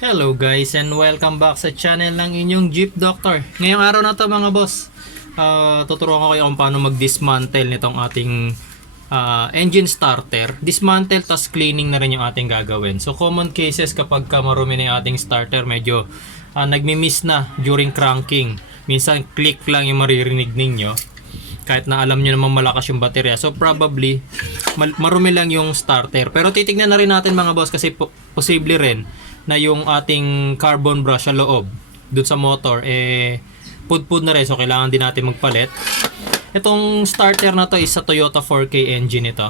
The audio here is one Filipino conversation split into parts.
Hello guys and welcome back sa channel ng inyong Jeep Doctor. Ngayong araw na to mga boss, tuturuan ko kayo kung paano mag-dismantle nitong ating engine starter. Dismantle tas cleaning na rin yung ating gagawin. So common cases kapag marumi na yung ating starter, medyo nagmi-miss na during cranking. Minsan click lang yung maririnig ninyo kahit na alam nyo naman malakas yung baterya. So probably marumi lang yung starter. Pero titignan na rin natin mga boss kasi posible rin na yung ating carbon brush sa loob dun sa motor pudpud na rin, so kailangan din natin magpalit. Itong starter na to is sa Toyota 4K engine ito.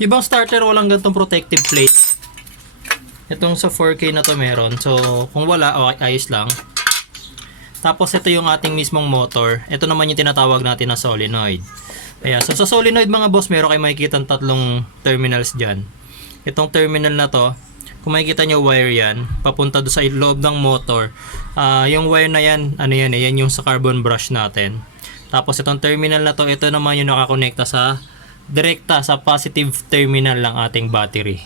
Ibang starter walang ganitong protective plate. Itong sa 4K na to meron. So kung wala, ayos lang. Tapos ito yung ating mismong motor. Ito naman yung tinatawag natin na solenoid. Ayan. So sa solenoid mga boss, meron kayo makikita tatlong terminals dyan. Itong terminal na to, kung makikita nyo wire yan, papunta do sa loob ng motor. Yung wire na yan, ano yan, yan yung sa carbon brush natin. Tapos itong terminal na to, ito naman yung nakakonekta sa direkta sa positive terminal ng ating battery.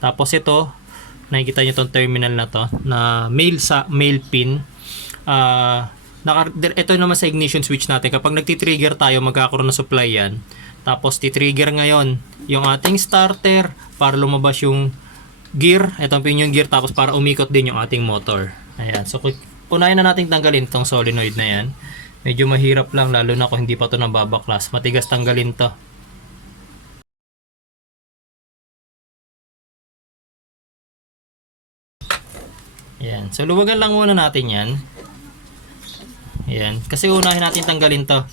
Tapos ito, nakikita nyo itong terminal na to na male pin. Ito naman sa ignition switch natin. Kapag nagtitrigger tayo, magkakaroon ng supply yan. Tapos titrigger ngayon yung ating starter para lumabas yung gear. Itong pin yung gear, tapos para umikot din yung ating motor. Ayan. So unahin na natin tanggalin itong solenoid na yan. Medyo mahirap lang, lalo na kung hindi pa ito nababaklas. Matigas tanggalin to. Yan. So luwagan lang muna natin yan. Yan. Kasi unahin natin tanggalin to.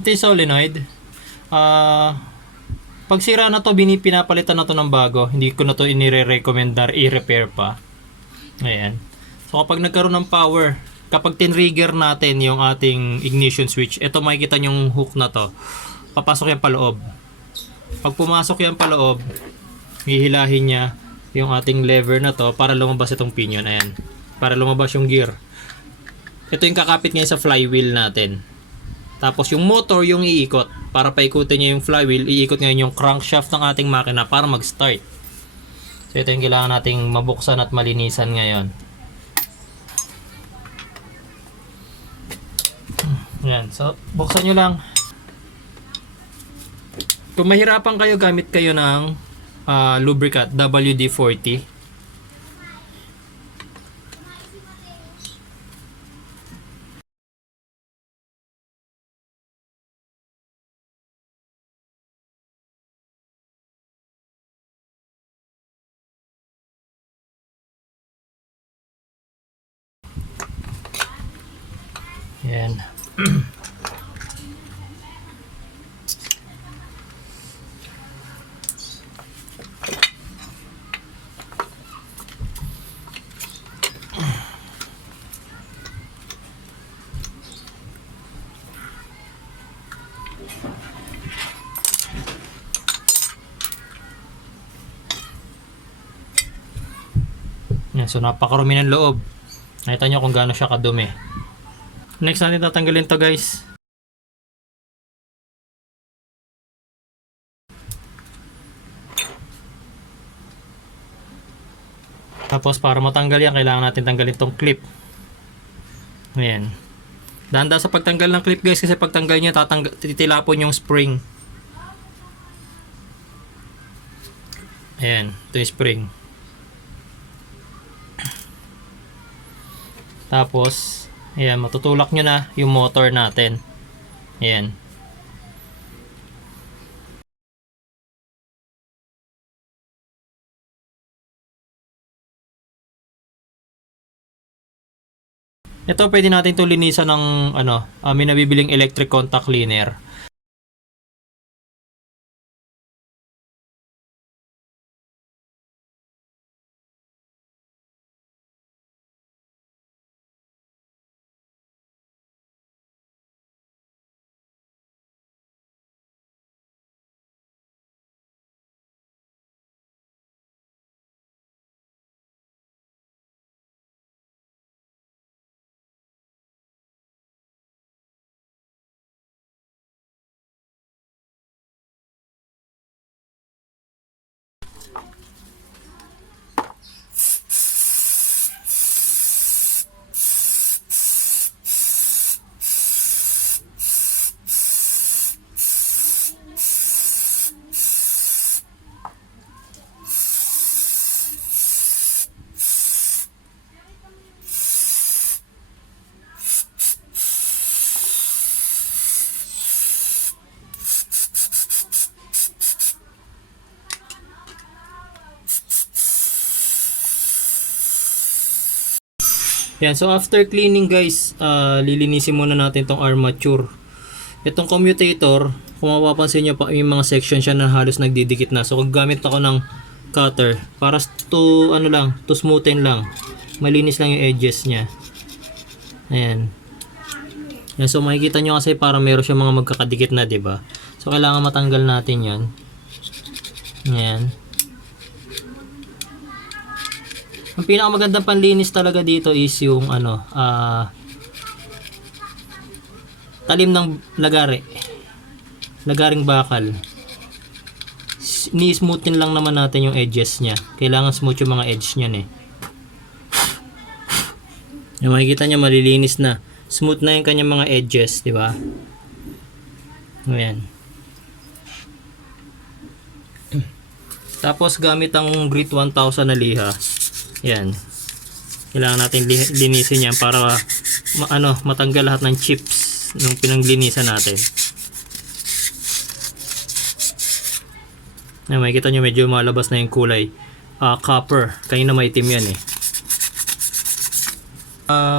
Ito yung solenoid. Pag sira na to, pinapalitan na to ng bago. Hindi ko na to inire-recommend na i-repair pa. Ayan. So kapag nagkaroon ng power, kapag tinrigger natin yung ating ignition switch, ito makikita yung hook na to. Papasok yan paloob. Pag pumasok yan paloob, hihilahin niya yung ating lever na to para lumabas itong pinion. Ayan. Para lumabas yung gear. Ito yung kakapit ngayon sa flywheel natin. Tapos yung motor yung iikot. Para paikutin niya yung flywheel, iikot ngayon yung crankshaft ng ating makina para mag-start. So ito yung kailangan nating mabuksan at malinisan ngayon. Yan. So buksan nyo lang. Kung mahirapan kayo, gamit kayo ng lubricant WD-40. Yan. Yan. So napakarumi ng loob. Nakita nyo kung gaano siya kadumi. Next natin tatanggalin to guys. Tapos para matanggal yan, kailangan natin tanggalin tong clip. Ayan. Dahan-dahan sa pagtanggal ng clip guys, kasi pagtanggal nyo, titilapon yung spring. Ayan, ito yung spring. Tapos, ayan, matutulak nyo na yung motor natin. Ayan. Ito pwede natin ito linisan ng may nabibiling electric contact cleaner. Yan, so after cleaning guys, lilinisin muna natin tong armature. Itong commutator, kung mapapansin nyo pa, yung mga section siya na halos nagdidikit na. So gagamit ako ng cutter para to smoothen lang. Malinis lang yung edges niya. Ayan. Yan, so makikita nyo kasi para meron siya mga magkakadikit na, 'di ba? So kailangan matanggal natin 'yan. Ayan. Ang pinakamagandang panlinis talaga dito is yung talim ng lagaring bakal. Ni-smoothin lang naman natin yung edges niya. Kailangan smooth yung mga edge niyan eh. Yung makikita niya malilinis na. Smooth na yung kanyang mga edges, di ba? Ayan. Tapos gamit ang grit 1000 na liha. Yan. Kailangan natin linisin yan para matanggal lahat ng chips ng pinanglinisan natin. Makikita nyo medyo malabas na yung kulay. Copper. Kanina maitim yan eh.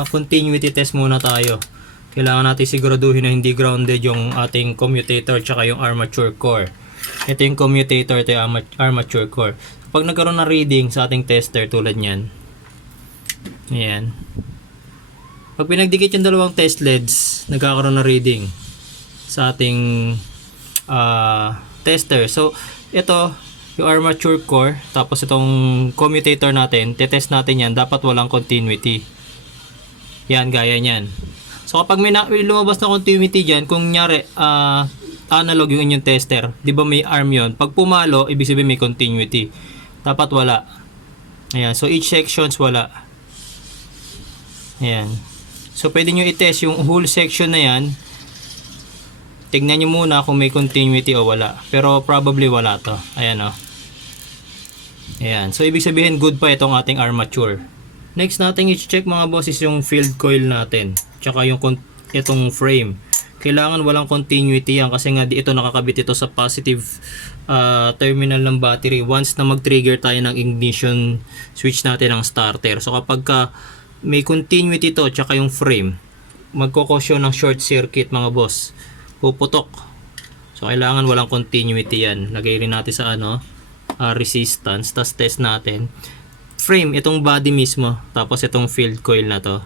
Continuity test muna tayo. Kailangan natin siguraduhin na hindi grounded yung ating commutator tsaka yung armature core. Ito yung commutator, ito yung armature core. Pag nagkaroon ng reading sa ating tester tulad nyan, ayan, pag pinagdikit yung dalawang test leads, nagkakaroon ng reading sa ating tester. So ito yung armature core, tapos itong commutator natin, tetest natin yan, dapat walang continuity. Yan, gaya nyan. So kapag may lumabas na continuity dyan, kung nyari analog yung inyong tester, di ba may arm yon? Pag pumalo, ibig sabihin may continuity. Dapat wala. Ayan. So each sections wala. Ayan. So pwede nyo i-test yung whole section na yan. Tignan nyo muna kung may continuity o wala. Pero probably wala to. Ayan o. Ayan. So ibig sabihin good pa itong ating armature. Next natin i-check mga boss is yung field coil natin. Tsaka yung itong frame. Kailangan walang continuity yan kasi nga ito nakakabit ito sa positive terminal ng battery once na mag-trigger tayo ng ignition switch natin ng starter. So kapag may continuity to tsaka yung frame, magkokosyon ng short circuit mga boss. Puputok. So kailangan walang continuity yan. Lagay rin natin sa resistance. Tapos test natin. Frame, itong body mismo. Tapos itong field coil na to.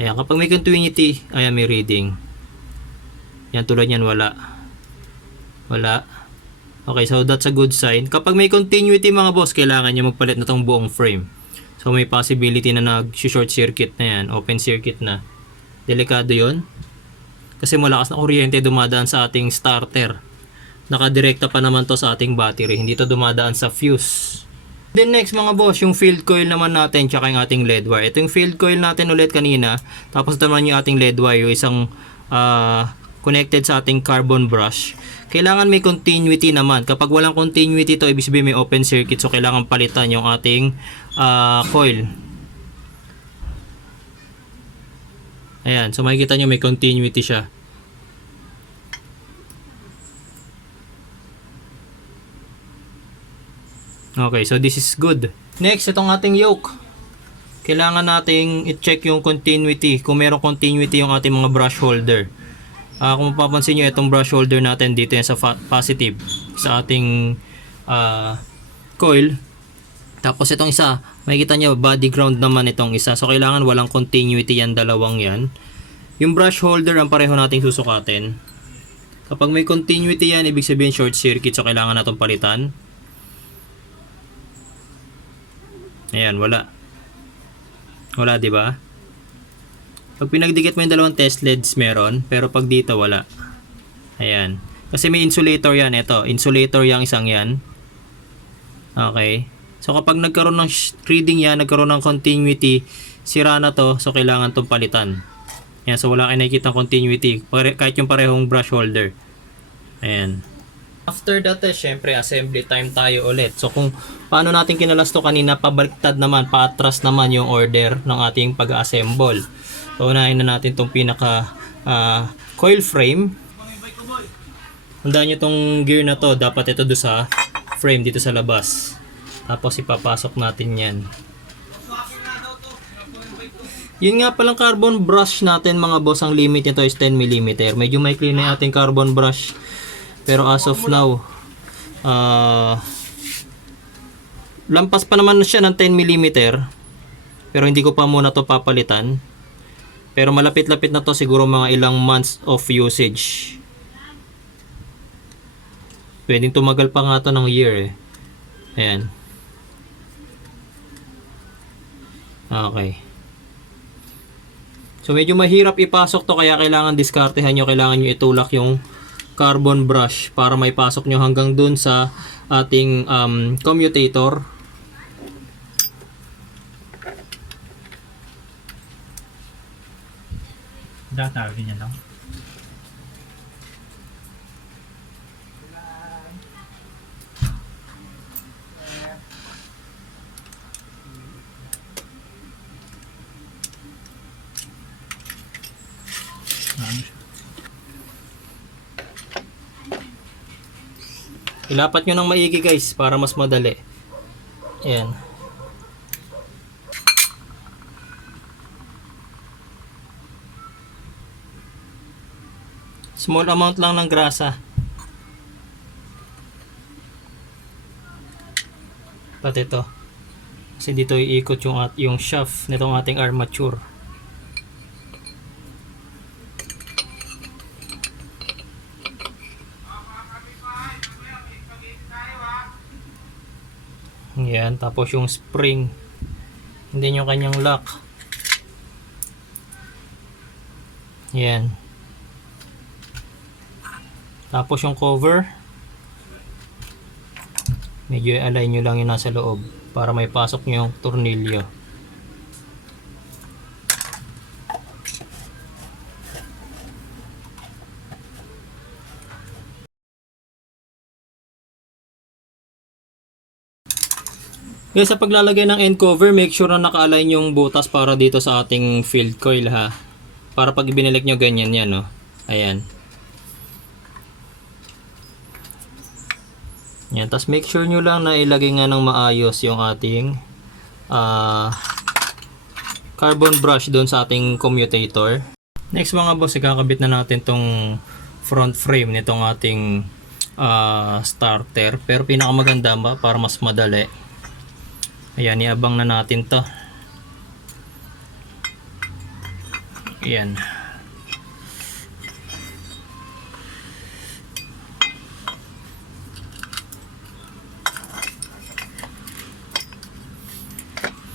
Ayan, kapag may continuity, ayan may reading. Yan, tulad yan, wala. Wala. Okay, so that's a good sign. Kapag may continuity mga boss, kailangan nyo magpalit na tong buong frame. So may possibility na nag-short circuit na yan, open circuit na. Delikado yon. Kasi malakas na kuryente dumadaan sa ating starter. Nakadirekta pa naman to sa ating battery, hindi to dumadaan sa fuse. Then next mga boss, yung field coil naman natin tsaka yung ating LED wire. Ito yung field coil natin ulit kanina. Tapos naman yung ating LED wire, yung isang connected sa ating carbon brush. Kailangan may continuity naman. Kapag walang continuity to, ibig sabihin may open circuit. So kailangan palitan yung ating coil. Ayan, so makikita nyo may continuity siya. Okay, so this is good. Next, itong ating yoke. kailangan nating i-check yung continuity. Kung merong continuity yung ating mga brush holder. Kung mapapansin nyo, itong brush holder natin dito yan sa positive. Sa ating coil. Tapos itong isa, makikita nyo, body ground naman itong isa. So kailangan walang continuity yan, dalawang yan. Yung brush holder ang pareho nating susukatin. Kapag may continuity yan, ibig sabihin short circuit. So kailangan natong palitan. Ayan, wala. Wala, di ba? Pag pinagdikit mo yung dalawang test leads, meron. Pero pag dito, wala. Ayan. Kasi may insulator yan. Ito, insulator yung isang yan. Okay. So kapag nagkaroon ng reading yan, nagkaroon ng continuity, sira na to. So kailangan itong palitan. Ayan, so wala kayo nakikita continuity. Kahit yung parehong brush holder. Ayan. After that, syempre, assembly time tayo ulit. So, kung paano natin kinalas to kanina, pabaliktad naman, paatras naman yung order ng ating pag-assemble. So, unahin na natin itong pinaka coil frame. Tandaan nyo itong gear na to, dapat ito doon sa frame, dito sa labas. Tapos, ipapasok natin yan. Yun nga palang carbon brush natin mga boss, ang limit nito is 10mm. Medyo maikli na yung ating carbon brush. Pero as of now, lampas pa naman siya ng 10mm. Pero hindi ko pa muna to papalitan. Pero malapit-lapit na to, siguro mga ilang months of usage. Pwedeng tumagal pa nga to ng year eh. Ayan. Okay. So medyo mahirap ipasok to, kaya kailangan diskartehan nyo, kailangan nyo itulak yung carbon brush para may pasok nyo hanggang dun sa ating commutator. Datawin niya lang. Ilapat nyo ng maigi guys para mas madali. Ayan. Small amount lang ng grasa. Pati ito. Kasi dito iikot yung shaft nitong ating armature. Yan, tapos yung spring, hindi yung kanyang lock. Yan. Tapos yung cover, medyo i-align nyo lang yung nasa loob para may pasok nyo yung tornilyo. Guys, sa paglalagay ng end cover, make sure na naka-align yung butas para dito sa ating field coil ha. Para pag ibinilik nyo ganyan yan, no? Ayan. Yan, tapos make sure nyo lang na ilagay nga ng maayos yung ating carbon brush doon sa ating commutator. Next mga boss, ikakabit na natin tong front frame nitong ating starter. Pero pinakamaganda para mas madali. Ayan, iabang na natin to. Ayan.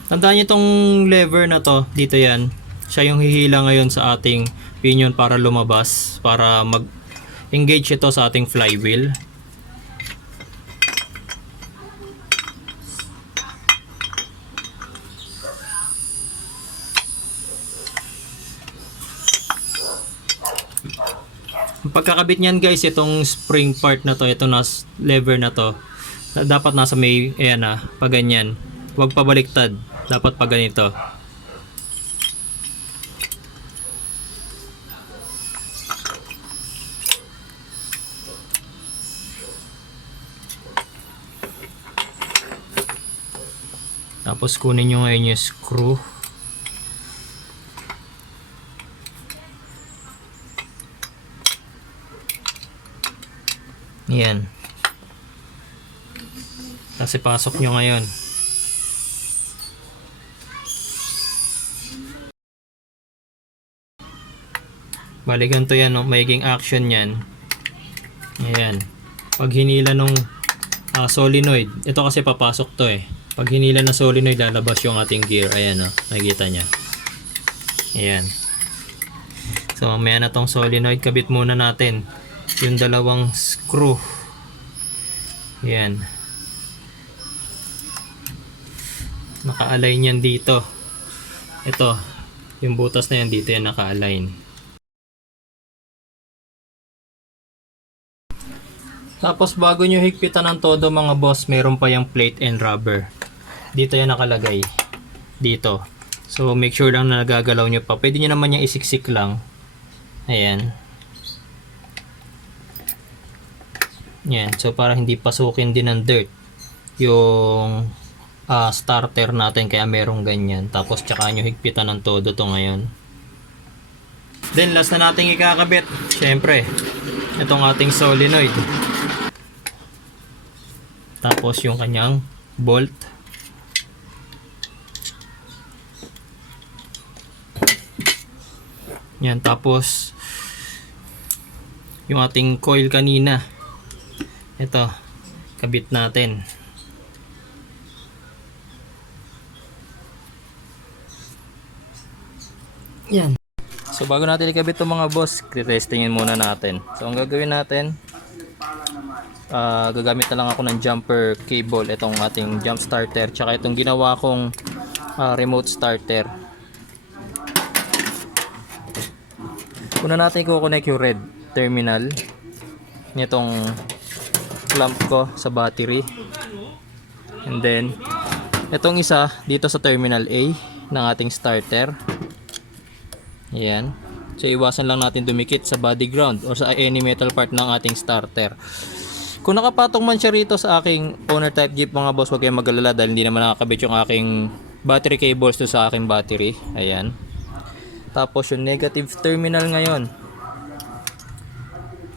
Tandaan nyo itong lever na to, dito yan. Siya yung hihila ngayon sa ating pinion para lumabas, para mag-engage ito sa ating flywheel. Pagkakabit niyan guys, itong spring part na to, ito na lever na to, dapat nasa may, ayan na, pag ganyan. Huwag pabaliktad, dapat pag ganito. Tapos kunin nyo ngayon yung screw. Yan. Kasi pasok nyo ngayon. Bali ganito yan, no? Magiging action yan. Ayan. Pag hinila nung solenoid, ito kasi papasok to eh. Pag hinila na solenoid, lalabas yung ating gear. Ayan, no? Nakikita nya. Ayan. So mamaya na tong solenoid, kabit muna natin yung dalawang screw. Ayan. Naka-align yan dito. Ito, yung butas na yan dito yan naka-align. Tapos bago nyo higpitan ng todo mga boss, meron pa yung plate and rubber. Dito yan nakalagay. Dito. So make sure lang na nagagalaw nyo pa. Pwede nyo naman yung isiksik lang. Ayan. Yan. So para hindi pasukin din ng dirt yung starter natin, kaya merong ganyan. Tapos tsaka nyo higpitan ng todo to ngayon. Then last na natin ikakabit, syempre itong ating solenoid. Tapos yung kanyang bolt. Yan, tapos yung ating coil kanina. Ito, kabit natin. Yan. So bago natin ikabit itong mga boss, testingin muna natin. So ang gagawin natin, gagamit na lang ako ng jumper cable, itong ating jump starter, tsaka itong ginawa kong remote starter. Una natin i-connect yung red terminal nitong clamp ko sa battery, and then itong isa dito sa terminal A ng ating starter. Ayan. So iwasan lang natin dumikit sa body ground or sa any metal part ng ating starter. Kung nakapatong man siya rito sa aking owner type Jeep mga boss, huwag kayong mag-alala dahil hindi naman nakakabit yung aking battery cables to sa aking battery. Ayan. Tapos yung negative terminal ngayon,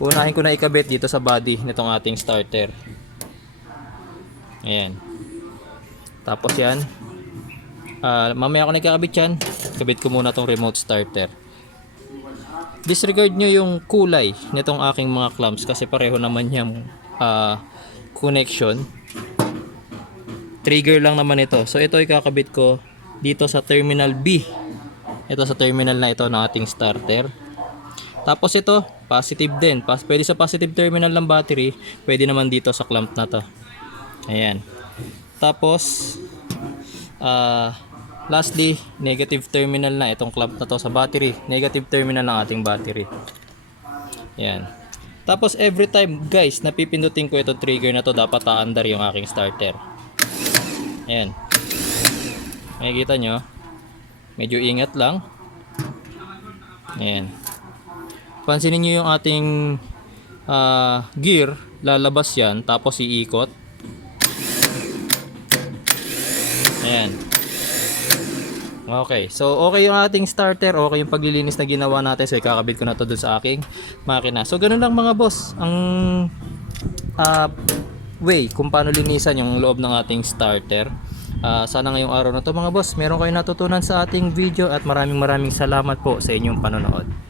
unahin ko na ikabit dito sa body nitong ating starter. Ayan. Tapos yan, mamaya ako na ikakabit yan, kabit ko muna tong remote starter. Disregard nyo yung kulay nitong aking mga clamps kasi pareho naman yung connection. Trigger lang naman ito. So ito ikakabit ko dito sa terminal B. Ito sa terminal na ito ng ating starter. Tapos ito, positive din. Pwede sa positive terminal ng battery, pwede naman dito sa clamp na to. Ayan. Tapos lastly, negative terminal na itong clamp na to sa battery. Negative terminal ng ating battery. Ayan. Tapos every time guys, napipindutin ko itong trigger na to, dapat aandar yung aking starter. Ayan. Makikita nyo, medyo ingat lang. Ayan. Pansinin nyo yung ating gear, lalabas yan, tapos iikot. Ayan. Okay, so okay yung ating starter, okay yung paglilinis na ginawa natin. So ikakabit ko na to dun sa aking makina. So ganun lang mga boss ang way kung paano linisan yung loob ng ating starter. Sana ngayong araw na to mga boss, meron kayong natutunan sa ating video, at maraming salamat po sa inyong panonood.